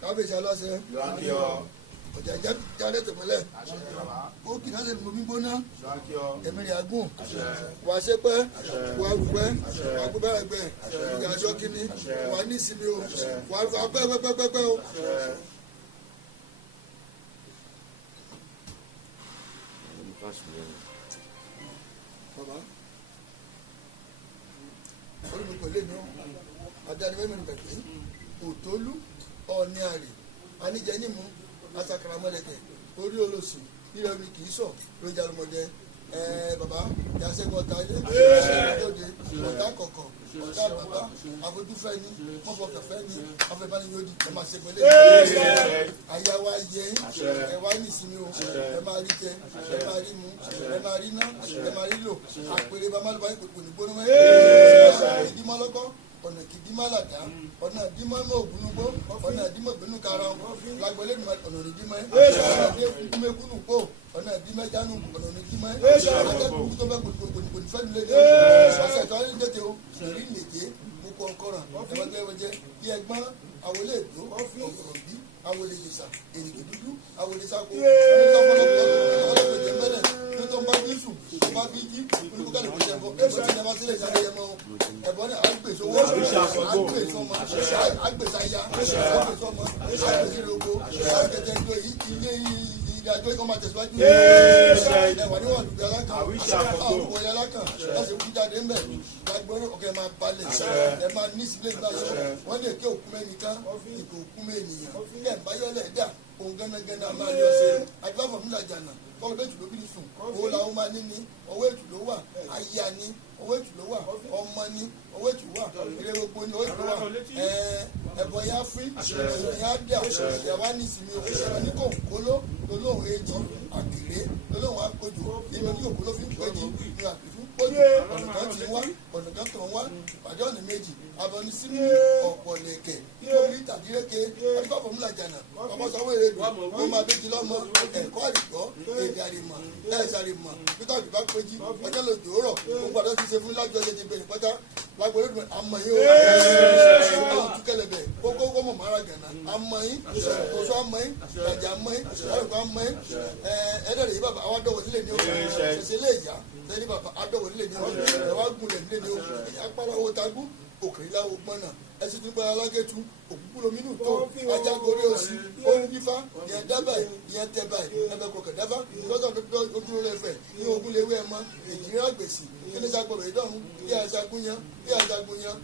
kábíyèsí aláṣẹ ọjà jáde tòmọlẹ ó kì náà lè mú mi gbóná ẹ̀mí rẹ̀ agún wà á ṣépẹ́ wà á rúpẹ́ wà á gbé bẹ́ẹ̀ gbẹ ìyá àjọ kínní wà á ní ìsinmi o wà á pẹ́ o. bàbá olùkọ́ lè ní adáni mẹ́rin pẹ̀pẹ́ òtólú ọ̀ọ́ni àrè aníjẹnímú asakaramọ́lẹ̀kẹ̀ orí olóṣù nílẹ̀ omi kì í sọ̀ lójú alùmọ̀dé bàbá yasẹ́gun ọ̀tá ilé lóde ọ̀tá kọ̀kọ̀ ọ̀tá bàbá àfojúfẹ́ ni mọ́fọ̀kẹ̀fẹ́ ni afẹ́bániyódì ẹ máa ṣe pẹ̀lẹ́ àyà wa yẹ ẹ wá ní ìsinmi o ẹ máa rí jẹ ẹ máa rí mu ẹ máa rí ná ẹ máa rí lò àpèrè bàbá ló bá yẹ kò ní gbóná mọ́ ìdímọ́ lọ́kọ́ ọ̀nà kìdímọ́ làdá ọ̀nà dímọ́ mọ́ ògúnúgbó ọ̀nà dímọ́ gbénú kara lágbẹ́lẹ́ ọ̀nà òdìdímọ́ ọ̀nà pò ọ̀nà dímọ́ jánu ọ̀nà òdìdímọ́ akẹ́kọ̀ọ́ tó bẹ́ kò ní fẹ́ nílé ọ̀sẹ̀ tó ń dẹ́tẹ̀ o ìrí nìké gbogbo ọkọ̀ràn ẹ̀wọ̀jẹ́ bí ẹgbọ́n àwọlé èdò ọ̀gbọ̀n bí àwọlé ìjẹsà èrìgì dúdú àwọlé sáko ọlọ́pẹ̀jẹ̀ mẹ́lẹ̀ ní tó ń bá bí sùn tó bá bí jí olùkọ́kọ́ lè pèsè ẹ̀bọ ẹ̀bọ tí ẹ bá sílẹ̀ ìsáré yẹn mọ́ ẹ̀bọ náà àgbèsówó àgbèsọmọ àgbèsáyà àgbèsọmọ àgbèsírogo àgbèsẹ̀dọ̀ ilé ìdájọ́ ikọ̀ máa tẹ̀síwájú ẹ̀wà níwọ̀n dùgbẹ́ alákan àwọn òwòye alákan láti wú jáde ń bẹ̀ lágbóró ọ̀kẹ́ máa balẹ̀ ẹ̀ máa ní sílẹ̀ ìgbàyọ̀ wọ́n lè ké òkú mẹ́nìkan ìkó òkú mẹ́nìyàn kẹ́ ẹ̀ báyọ̀lẹ̀ dà òun gánagánà máa lọ sí àdúrà fún ìlàjànà kọ́lọ́ bẹ́ẹ̀ jùlọ bí ní sùn owó làwọn máa ní ní owó ètò ló wà aya ní owó ètò ló wà ọmọ ní owó ètò wà eré gbogbo ní owó ètò wà ẹ̀bọ̀ ya fún ìyá dà ìyàwó ní ìsinmi ní kò kóló lolóhùn èjì àkèrè lolóhùn àpòjù ìlú ní òkú ló fi ń pèjì ní àkèrè fún pòjù ọ̀nà kan ti wá ọ̀nà kan tó ń wá ìpàdé ọ̀nà méjì abọ́ni sínú ọ̀pọ̀ lẹ̀kẹ̀ tóbi tàdíreke adúgbò fọmúlàjànà ọmọ sanwó èrè dùn ó máa bẹ́ẹ̀ jí lọ́mọ ẹ̀kọ́ àdìgbọ́ èdè àrèmọ̀ láìsí àrèmọ̀ peter obi bá péjì ọjọ́ lòdì òórọ̀ gbogbo àdó ti ṣe fún lájọ ṣe ti bẹ̀rẹ̀ pátá lágbóró dùn àmọ́ yín ó túkẹ́lẹ̀bẹ̀ kókó mọ̀ mara gànà àmọ́ yín oṣù àmọ́ yín ìrajà àmọ́ yín ọ̀rẹ́kọ̀ àmọ́ yín ẹ̀ẹ́dẹ̀rẹ̀ yìí bàbá àwọn adọ́wọ̀ sílẹ̀ ní o ṣẹṣẹ lè yá sẹ́ni bàbá adọ́wọ̀ sílẹ̀ ní o ẹ̀wá gúnlẹ̀ sílẹ̀ ní o apára owó tagún òkèlélá ogbọ́n náà ẹsì tún gba alágẹ̀tù òkúkúròmínú tó ajágorí òsì onífá ìyẹn dábàá ìyẹn tẹ̀bà ẹ̀bẹ̀kọ̀kẹ̀ dábà lọ́sọ̀ ojúlówó ẹ̀fẹ̀ ní ogun léwé ẹ̀mọ́ èjìrẹ́ àgbèsì kíní sagbọ̀rọ̀ ìdọ́run kí àṣàgúnyán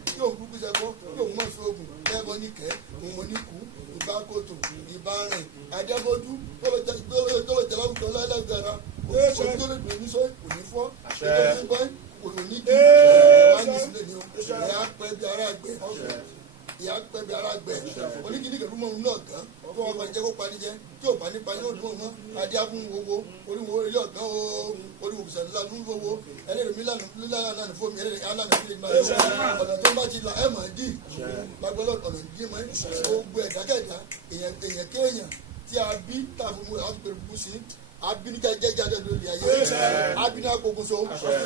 kí òun kúkú sẹ́kọ́ kí òun mọ̀ sí ogun kẹ́ẹ̀bọ níkẹ́ òun oníkú ìbákòtò ìbárìn àdẹ́bọ́dú tó lè jẹ́ láwùjọ lẹ́lẹ́gbẹ̀rẹ̀ òun tó lè dùn ní sọ òní fọ́ òní ní kí wọ́n ní sílẹ̀ ní o ìyá pẹ́ bí ara gbẹ oníkìní kẹ̀lú mọ́ òun náà gan tó wọn kàn jẹ́ kó pani jẹ́ tí ò bá ní pani ó dùn mọ́ adé afún owó oríwo ilé ọ̀gán o oríwo bùsànlá ló ń fowó ẹlẹ́rìí mílíọ̀nù náà ní fóònù ẹlẹ́rìí aláàánú sílẹ̀ máa yọ ọ̀nà tó bá ti là ẹ̀ máa dì lágbọ́lọ́ ọ̀nà ìdí mọ́ gbogbo ẹ̀dákẹ́dá èèyàn kéèyàn tí a bí táàfù mú àwọn pẹ̀lú kú sí abinika jẹjẹrẹ lórí ayé abina kokunso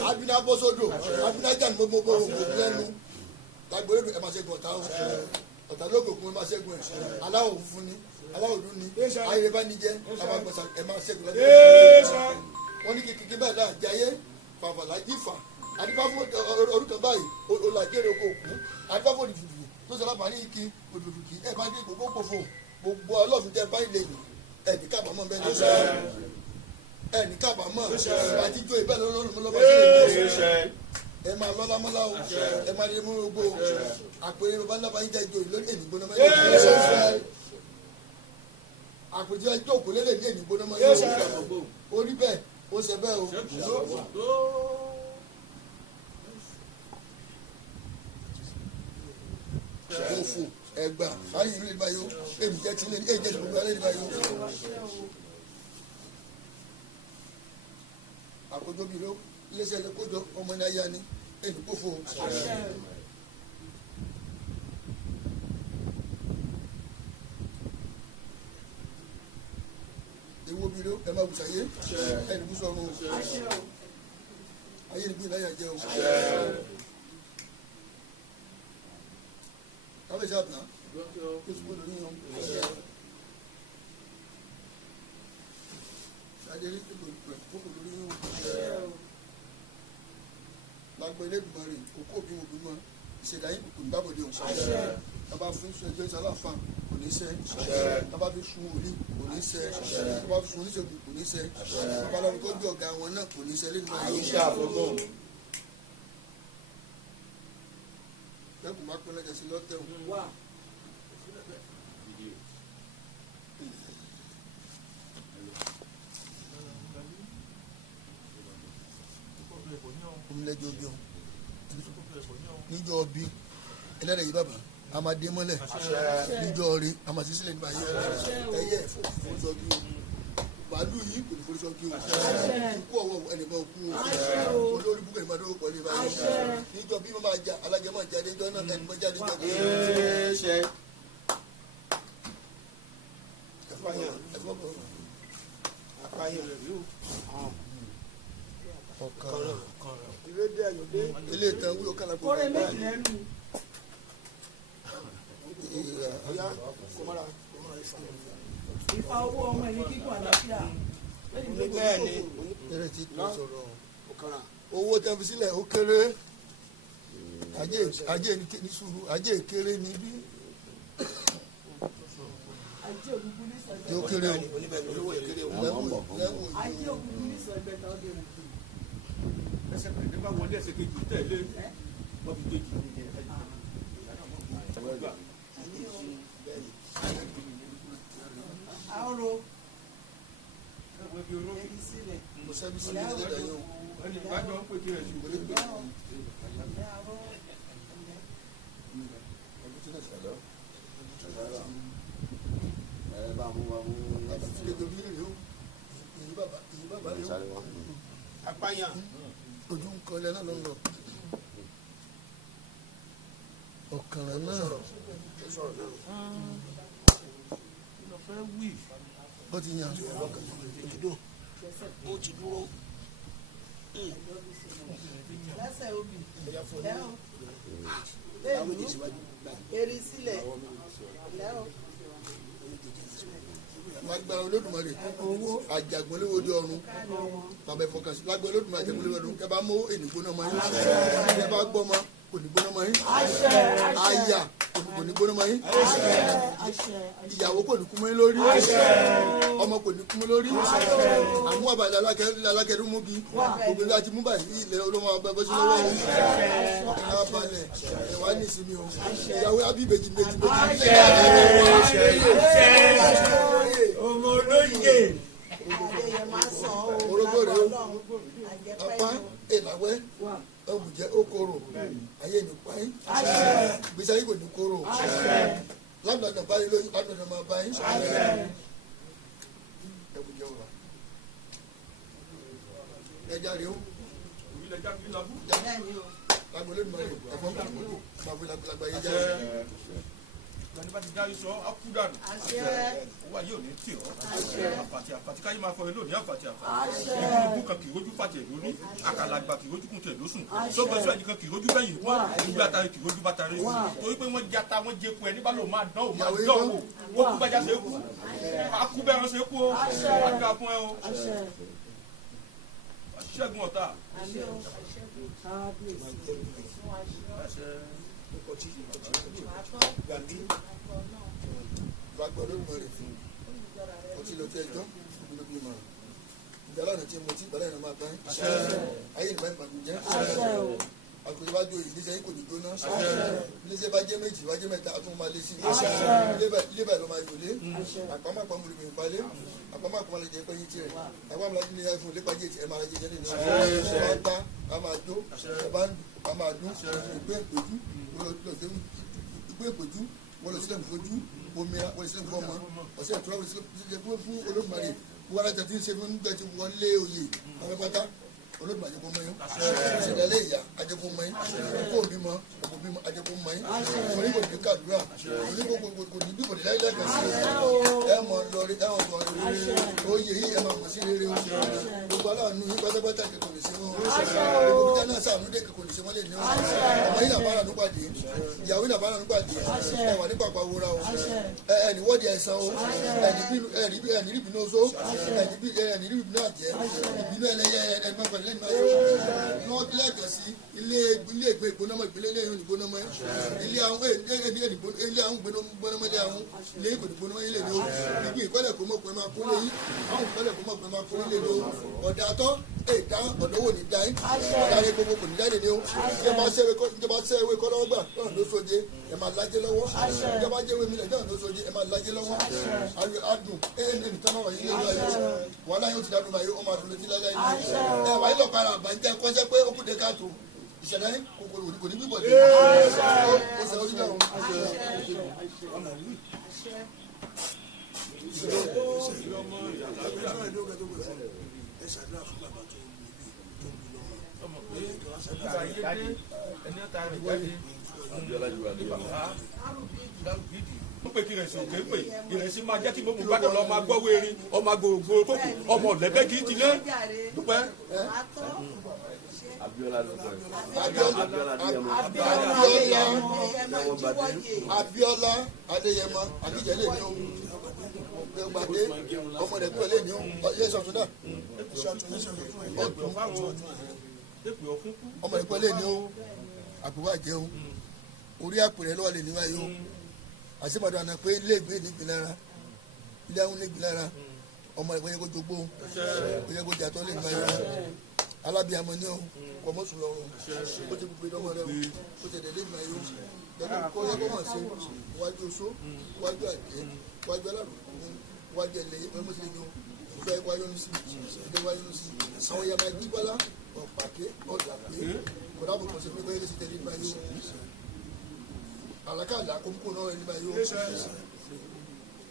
abina bọsodo abina jan gbogbo lẹ́nu lágbèrè ẹ máa ṣẹ́gun ọ̀tá lókòkun ẹ máa ṣẹ́gun ẹ aláwọ̀ funfun ni aláwọ̀ dún ni ayé bá ní jẹ abagbọ̀sà ẹ máa ṣẹ́gun lẹ́nu wọn ní kìkìkì bẹ́ẹ̀ náà jayé fàfàlà jífà adífáfó orúkọ báyìí olùlàjẹrẹ oko òkú adífáfó òdìfùfù tó sọ lápá ní iki òdìfùfù ẹ máa dé gbogbo kòfò gbogbo ọlọ́ọ̀fin tẹ báyìí lè lò ẹ ní kábàámọ̀ bẹ́ẹ̀ ní ẹnì kábàámọ̀ àtijọ́ ìbẹ́ lọ́lọ́lọ́lọ́bà sílẹ̀ ẹ máa lọ́lá mọ́lá o ẹ máa lè mú gbogbo àpèrè bàbá ńlá bá ń jẹ́ ìjọ ìlórí ènì gbóná mọ́ àpèjẹ ẹjọ́ òkú lélẹ̀ ní ènì gbóná mọ́ orí bẹ́ẹ̀ ó ṣe bẹ́ẹ̀ o. òfò ẹgbà ayé ìlú ìbáyọ èmi jẹ́ ti èyí jẹ́ ti gbogbo alẹ́ ìbáyọ. àkójọ bíi ló iléeṣẹ́ ilé kójọ ọmọ ní ayá ni èyí kò fò. ewu bíi ló ẹ máa wù sáyé ẹni kú sọ̀rọ̀ ayé ni bí ìláyà jẹ́ o. kábíyèsí àtà kó sùpọ̀ lórí yan. adérí kókò lórí yan. lágbó ilé ìgbìmọ̀ rẹ̀ òkú òbí òbí mọ́ ìṣẹ̀dá yìí kò ní dábòde òun. tábà fún sún ẹjọ́ ìsàlàfà kò ní sẹ́. tábà fi sun òní kò ní sẹ́. tábà fi sun oníṣègùn kò ní sẹ́. tábà lọ́wọ́ tó bí ọ̀gá wọn náà kò ní sẹ́ lẹ́nu ayé. lẹ́kùn bá pẹ́ lẹ́jẹ̀ sí lọ́tẹ̀wọ̀n. omilẹ́jọ́ bí ọ níjọ́ bí ẹlẹ́rìí yìí bàbá a máa dé mọ́lẹ̀ níjọ́ rí a máa sísílẹ̀ nípa ayé ẹyẹ ìfowósọ bí o bàálù yìí kò ní forísọ bí o ikú ọwọ́ ẹnìkan kú o olórí búkẹ́ nípa dókòó pọ̀lì báyìí níjọ́ bí wọ́n máa ja alájẹmọ́ jáde jọ náà ẹnìkan jáde jọ kí ilé ìtàn wíwọ kálá kó rẹ méjì ìfà owó ọmọ ẹni kíkún àlàáfíà bẹ́ẹ̀ ni eré tí kò sọ̀rọ̀ owó tẹ́ fi sílẹ̀ ó kéré ajé ní sùúrù ajé kéré níbí tí ó kéré o ajé òkùnkùn ní sọ ẹgbẹ́ náà dé rẹ̀. ẹsẹ̀ pẹ̀lú nígbà wọlé ẹsẹ̀ kejì tẹ̀lé wọ́n fi kejì ní ẹ̀ àárò ẹni sílẹ̀ kò sẹ́bi sílẹ̀ ní ìdájọ́ yóò ẹni ìbájọ́ ń pèjì rẹ̀ ṣùgbọ́n nígbà apáyàn ojú ń kọ́ ilẹ̀ náà ló ń lọ ọ̀kànràn náà bó ti yàn ó ti dúró. lẹ́sẹ̀ obì lẹ́hìn lẹ́hìn eri sílẹ̀ lẹ́hìn. lágbára Olódùmarè àjàgbọ́nléwò di ọ̀run bàbá ìfọkànsí lágbára Olódùmarè àjàgbọ́nléwò ọ̀run kẹ́ bá mú ènìgbóná mọ́ yín kẹ́ bá gbọ́ mọ́ kò ní gbóná mọ́ yín àyà kò ní gbóná mọ́ yín ìyàwó kò ní kú mọ́ yín lórí ọmọ kò ní kú mọ́ lórí àmú àbàlẹ̀ alákẹ́rù mú bí ògbìn láti mú báyìí ilẹ̀ olómọ abẹ́bẹ́ sí lọ́wọ́ ọkàn abalẹ̀ ẹ̀wá ní ìsinmi o ìyàwó àbí méjì ọmọ olóyè orógbó rẹ o apá ìlàwẹ́ ọ̀bùjẹ́ okoro ayé ní páyín gbèsè ayé kò ní kóró lábàdàn báyìí lóyún lábàdàn máa báyìí ẹ̀bùjẹ́ wà ẹja rẹ o lágbólé nù ayé ẹ̀fọ́n máa fi lágbàlagbà yé jáde. ìgbàni bá ti dárí sọ akú dànù owó ayé ò ní tì ọ́ àfàtì káyé máa fọ ilé òní àfàtì ìgbìmọ̀ kan kì í rojú fàtẹ̀ lórí àkàlàgbà kì í rojú kún tẹ̀ lóṣùn sọ́gbọ́n sọ́ọ̀dì kan kì í rojú bẹ́yìn ìgbà tari kì í rojú bá tari torí pé wọ́n jata wọ́n jẹ epo ẹ̀ nígbà ló máa dán o máa dán o ó kú bájá ṣe é kú akú bẹ́ẹ̀ ṣe é kú o àgbà fún ẹ o ṣẹ́gun ọ̀tá. Gbàgbọ́ Olódùmarè fún o ti lọ tí ẹjọ́ ìgbìlógún ìmọ̀ràn ìgbàlá ọ̀nà tí mo ti ìgbàlá ìrìn máa bá ayé ìgbà ìbànújẹ́ àgbègbè bá jó ìdíje yín kò ní gbóná iléeṣẹ́ bá jẹ́ méjì bá jẹ́ mẹ́ta a tún máa lé sí ilé báyìí ló máa yòlé àpamọ́ mo lè bẹ̀rẹ̀ palẹ̀ àpamọ́ lè jẹ́ pé yín tirẹ̀ àpamọ́ láti ní ẹ̀fún lépa jẹ́ ẹ̀ máa jẹ́ nínú ẹ̀ bá gbá a máa jó ẹ̀ bá ń dùn a máa dún ìgbé ìpòjú wọ́n lọ sílẹ̀ fojú omira wọ́n lọ sílẹ̀ fún ọmọ ọ̀sẹ̀ ìtura wọ́n lọ sílẹ̀ fún Olódùmarè wọ́n alájà tí ń ṣe fún nígbà tí wọlé oyè àwọn pátá Olódùmarè ajẹ́kọ́ mọ́ yín ìṣẹ̀lẹ̀ ìyá ajẹ́kọ́ mọ́ yín ọkọ̀ òbí mọ́ ajẹ́kọ́ mọ́ yín orí kò ní kàdúrà orí kò ní bí kò ní láyé lẹ́kẹ̀ẹ́ sí ẹ mọ̀ lọrí ẹ mọ̀ lọrí oyè yìí ẹ máa mọ̀ sí rere o gbogbo aláàánú yín pátápátá kò ní sí wọn gbogbo bíjà náà sàánú dé kò ní sí wọn lè ní wọn ọmọ yín làbára nípa dé ìyàwó yín làbára nípa dé ẹ wà nípa àpawòrán o ẹni wọ́ọ̀dì ẹ̀sán o ẹni rí ìbínú oṣó ẹni rí ìbínú àjẹ́ ìbínú ẹlẹ́yẹ ẹgbẹ́ pẹ̀lú ẹni máa yọ wọ́n bí lẹ́ẹ̀kan sí ilé ìgbé ìgbónámọ́ ìpínlẹ̀ ilé ìhun ìgbónámọ́ ilé àwọn ìgbónámọ́ ilé àwọn ilé ìkò ìgbónámọ́ ilé ìlú ìgbé ìkọ́lẹ̀ kò mọ̀ pé máa kó lé yín àwọn ìkọ́lẹ̀ kò mọ̀ pé máa kó lé lé ọ̀dà àtọ́ èdè ọ̀dọ́wò ní dáín ọ̀dàrí gbogbo kò ní dáín ní o ìjọba sẹ́wé kọ́ lọ́wọ́ gbà náà ló soje ẹ̀ máa lájẹ́ lọ́wọ́ ìjọba jẹ́wé mílẹ̀ náà ló soje ẹ̀ máa lájẹ́ lọ́wọ́ adùn ẹni tán náà wà yín lé wàhálà yóò ti dádùn báyìí ó máa dùn létí lálẹ́ yìí ẹ̀ wáyé lọ́kàrà àbájẹ́ kọ́sẹ́ pé ó kú de káàtó ìṣẹ̀dá yín kò ní bíbọ̀ dé ó sẹ́ orí náà pé kí ìrẹsì òkè pè ìrẹsì máa jẹ́ kí gbogbo gbàdọ̀ lọ máa gbọ́ wéri ọmọ gbogbo tó kù ọmọ lẹ́gbẹ́ kì í ti lé dúpẹ́. Abíọ́lá Adéyẹmọ Akíjẹlé ni ó gbàdé ọmọ rẹ̀ pẹ̀lẹ́ ni ó yẹ sọ̀túndà ọmọ rẹ̀ pẹ̀lẹ́ ni ó àpòwà jẹun orí àpèrè lọ́wọ́ lè níwáyé ó àṣìbàdàn àná pé ilé ìgbé nígbìlára ilé àwọn nígbìlára ọmọ rẹ̀ pẹ̀lẹ́ kó jogbó ó yẹ kó jàtọ́ lè níwáyé alábíàmọ ní ọ kọmọsùn lọrùn ó ti gbogbo ìdánwò rẹ ó ti dẹdẹ ìgbà yìí dẹdẹ kó yẹ kó wọn ṣe wájú oṣó wájú àjẹ wájú alárùkù wájú ẹlẹyẹ mẹmọsílẹjọ ìfẹ́ wáyọ ní sí ìdẹ wáyọ ní sí àwọn yàrá gbígbọ́lá ọ̀pàdé ọ̀dàpé kọ̀dà bò kọ̀ọ̀sẹ̀ pé bẹ́ẹ̀ sì tẹ̀lé ìgbà yìí àlàkàlà kókó náà ẹni bá yìí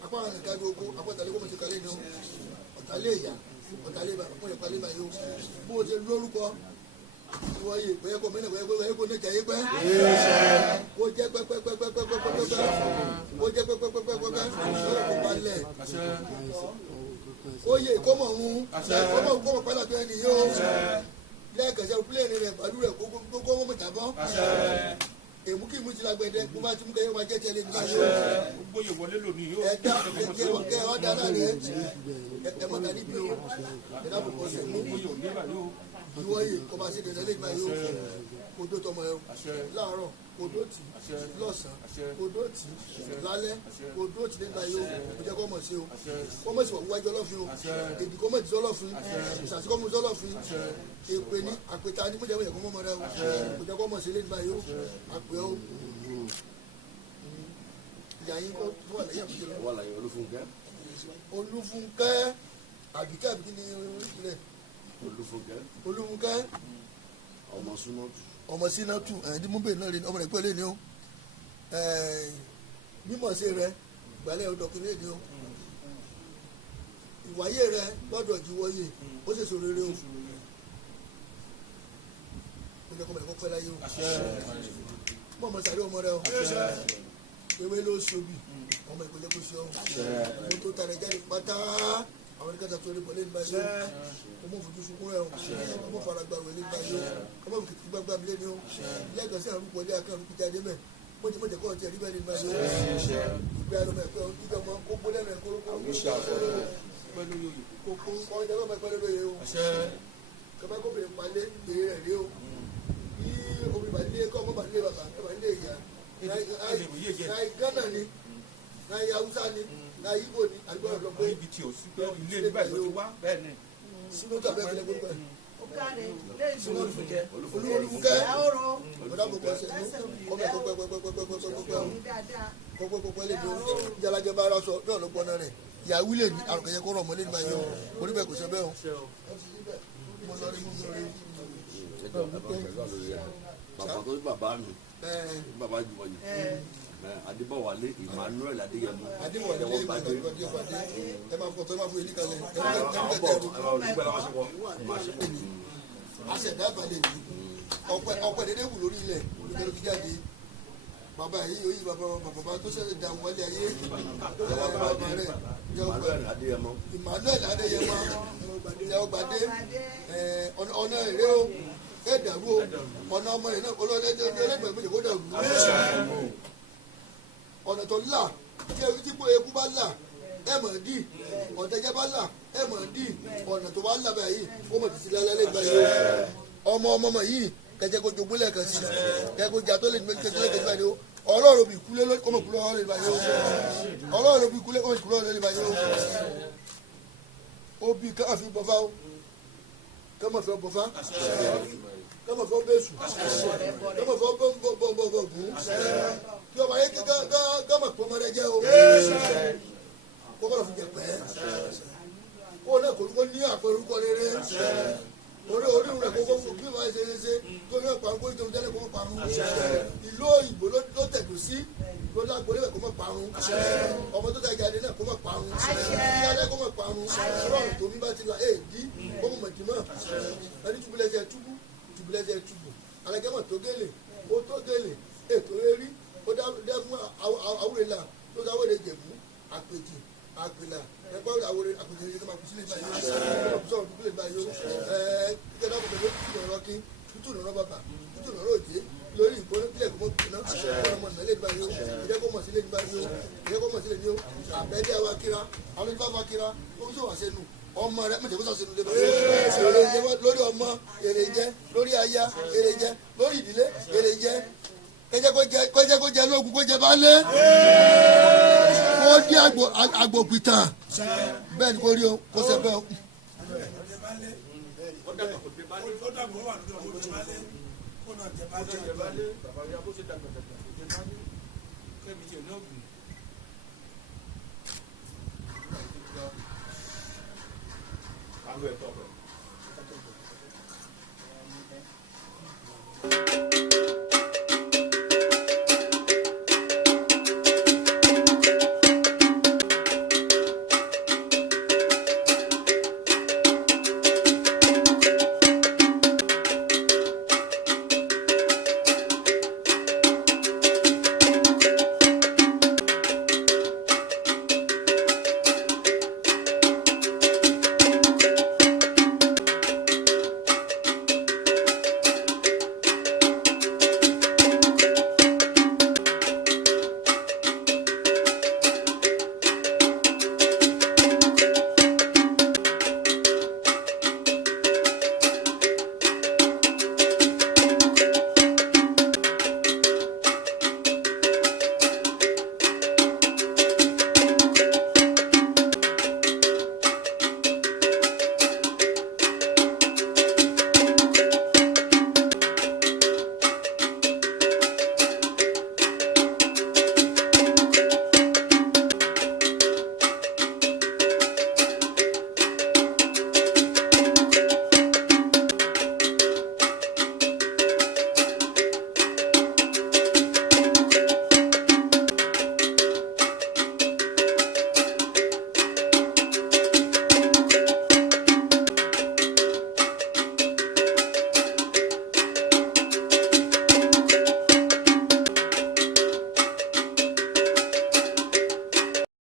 apá àwọn ìdájọ́ oko apọ̀tàlẹ́ kọ́mọ̀tì kalẹ̀ ní ọ̀tàlẹ́ ìyá ọ̀tàlẹ́ ìbá fún ìpàlẹ́ ìbá yìí bó o ṣe lórúkọ ìwọ yìí pé kó mẹ́lẹ̀ pé kó níjà yìí pẹ́ kó jẹ́ pẹ́pẹ́pẹ́pẹ́pẹ́pẹ́pẹ́ kó jẹ́ pẹ́pẹ́pẹ́pẹ́pẹ́ kó balẹ̀ kó yẹ kọ́mọ̀ ń kọ́mọ̀ pẹ́lá tó ẹni yóò lẹ́ẹ̀kẹsẹ̀ pílẹ̀nì rẹ̀ pàdú rẹ̀ kó mọ̀ tàbọ̀ èmú kí mú ti la gbẹdẹ kó bá ti mú kẹyìn wá jẹ tẹlẹ nígbà yóò gbóyè wọlé lónìí yóò ẹ̀dá kẹ ọdà náà rẹ ẹmọta níbi o ẹ̀dá kò kọ sí mú ìwọ yìí kó bá ṣe dẹdẹ lẹ́gbà yóò kó tó tọmọ ẹ láàárọ̀ kó tó tì lọ́sàn kó tó tì lálẹ́ kó tó tì lẹ́gbà yóò kó jẹ kó mọ sí o kó mọ sí wájú ọlọfin o èdè kó mọ sí ọlọfin ìṣàṣì kó mọ sí ọlọfin èpè ní àpèta ní mọ̀jẹ̀ mọ̀jẹ̀ kó mọ̀ rẹ o kò jẹ́ kó mọ̀ sí lẹ́gbà yóò àpè o ìyá yín kó tó wà lẹ́yìn àbújá wà láyé Olúfúnkẹ́. Olúfúnkẹ́ àbíkẹ́ àbíkí ni ìpínlẹ̀ Olúfúnkẹ́ ọmọ Sínátù ẹ̀ẹ́dí mú bẹ́ẹ̀ náà rẹ ọmọ rẹ̀ pẹ́lẹ́ ni ó mímọ̀ sí rẹ ìgbàlẹ̀ ọdọkùnrin ni ó ìwáyé rẹ lọ́dọ̀ jíwọ́yé ó sì sọ rere o ó jẹ́ kọ́ mẹ́rin kọ́ pẹ́ láyé o mọ̀ ọmọ sàrí ọmọ rẹ o ewé ló ṣobi ọmọ ìpínlẹ̀ kò ṣe ọ́ mo tó tara jáde pátá àwọn ẹ̀ka tó rí bọ́lé nígbà yìí ọmọ òfojú sunkún rẹ o ọmọ fara gba wẹ̀lé nígbà yìí ọmọ òkìtì gbàgbà mi lé ní o lẹ́gàn sí àrùn pọ̀lẹ́ akẹ́rù kúta dé mẹ́ mọ̀jẹ̀ kọ́ ọ̀tí ẹ̀rí bẹ́ẹ̀ nígbà yìí ìgbà ẹ̀rọ mẹ́pẹ́ ìgbà ọmọ kókó lẹ́nu ẹ̀kọ́ kókó ọjà lọ́mọ ẹ̀pẹ́ lóye o kọ́mọ́ kóbìnrin palẹ̀ èrè rẹ̀ rí o bí obìnrin balẹ̀ kọ́ ọmọ balẹ̀ bàbá ẹ̀ balẹ̀ ìyá náà Ghana ni náà Hausa ni náà Igbo ni àgbẹ̀rẹ̀ lọ pé ibi tí o sí pé ilé nígbà tó ti wá bẹ́ẹ̀ ni. sínú tó abẹ́ fẹlẹ́ gbogbo ẹ̀. Olúfúnkẹ́ Olúfúnkẹ́ ọ̀dà gbogbo ẹsẹ̀ ní ọmọ ẹ̀kọ́ pẹ́pẹ́pẹ́pẹ́pẹ́pẹ́ lè dún jalajẹ bá ara sọ náà ló gbọ́ná rẹ̀ yàwí lè ní àrùn kẹyẹ kó rọ̀ mọ́lẹ́ nígbà yẹn o oníbẹ̀ kò sọ bẹ́ẹ̀ o. bàbá tó bí bàbá mi bàbá jùmọ̀ yìí Adébọ̀wálé Emmanuel Adéyẹmọ Adéwọlé Adéwọlé ẹ máa fọ fún yìí kalẹ̀ àṣẹ̀dá balẹ̀ yìí ọ̀pẹ dédé wù lórí ilẹ̀ olùdarí jáde bàbá yìí oyè bàbá tó ṣẹlẹ̀ dà wọlé ayé tó ṣẹlẹ̀ bàbá rẹ̀ Emmanuel Adéyẹmọ. Emmanuel Adéyẹmọ jẹ́ ọgbàdé ọ̀nà èrè o ẹ̀ dàrú o ọ̀nà ọmọ rẹ̀ náà ọlọ́dẹ̀ẹ́dẹ́gbẹ̀ẹ́ méjì kó dàrú ọ̀nà tó là tí eku bá là ẹ̀ mọ̀ dì ọ̀tẹ̀jẹ̀ bá là ẹ̀ mọ̀ dì ọ̀nà tó bá là báyìí ó mọ̀ títí lálẹ́ báyìí ọmọ yìí kẹjẹ kó jogún lẹ́ẹ̀kan sí kẹjẹ kó jà tó lè ní kékeré lẹ́ẹ̀kan sí báyìí o ọlọ́run bí kúlé lórí kọ́mọ̀ kúlé ọ̀rọ̀ lè báyìí o ọlọ́run bí kúlé kọ́mọ̀ kúlé ọ̀rọ̀ lè báyìí o bí káà fi bọ́fá o kọ́mọ̀ fẹ́ bọ́fá kọ́mọ̀ fẹ́ bẹ́sù kọ́mọ̀ fẹ́ bọ́ọ̀gùn kí ọba yẹ kọ́mọ̀ tó mọ́ rẹ jẹ́ o kọ́mọ̀ fi jẹ pẹ́ kó náà kò ní àpẹrúkọ rere orí rẹ̀ kókó fún bí wọ́n ṣe tó ní ọ̀pá ńkó ìjọba jẹ́lẹ̀ kó mọ̀ parun ìlú òyìnbó ló tẹ̀dù sí ló lágbo níbẹ̀ kó mọ̀ parun ọmọ tó tẹ̀ jáde náà kó mọ̀ parun ìyáálé kó mọ̀ parun ọlọ́run tó mi bá ti la èdè kó mọ̀ mọ̀tìmọ̀ ẹni tubulẹ̀sẹ̀ túbù alẹ́gẹ́mọ̀ tó gélé ó tó gélé ètò rírí ó dá fún àwúrẹ́là tó dáwọ́lẹ̀ jẹ̀bú àpèjì àpèlà ẹgbẹ́ àwòrán àpèjì ẹ̀yẹ tó máa kú sílẹ̀ báyìí ó sọ̀rọ̀ dúdú lè báyìí ó kíkẹ́ dábò pẹ̀lú tútù lọ́rọ́ kí tútù lọ́rọ́ bàbà tútù lọ́rọ́ òjé lórí ìkóná kílẹ̀ kó mọ̀ gbóná ọmọ ìmọ̀lẹ́ ìgbà yìí ó ìjẹ́ kó mọ̀ sílẹ̀ ìgbà yìí ó ìjẹ́ kó mọ̀ sílẹ̀ ní ó àbẹ́dẹ́ wa kíra àwọn ìfá wa kíra ó ń sọ̀wá sẹ́nu ọmọ rẹ mẹtẹ kó sàṣẹ nílé báyìí lórí ọmọ èrè jẹ lórí aya èrè jẹ lórí ìdílé èrè jẹ kẹjẹ kó jẹ lóògùn kó jẹ bá lé kó dí àgbòpìtà bẹ́ẹ̀ ni kó rí o kó sẹ bẹ́ẹ̀ o. Àwọn ẹ̀tọ́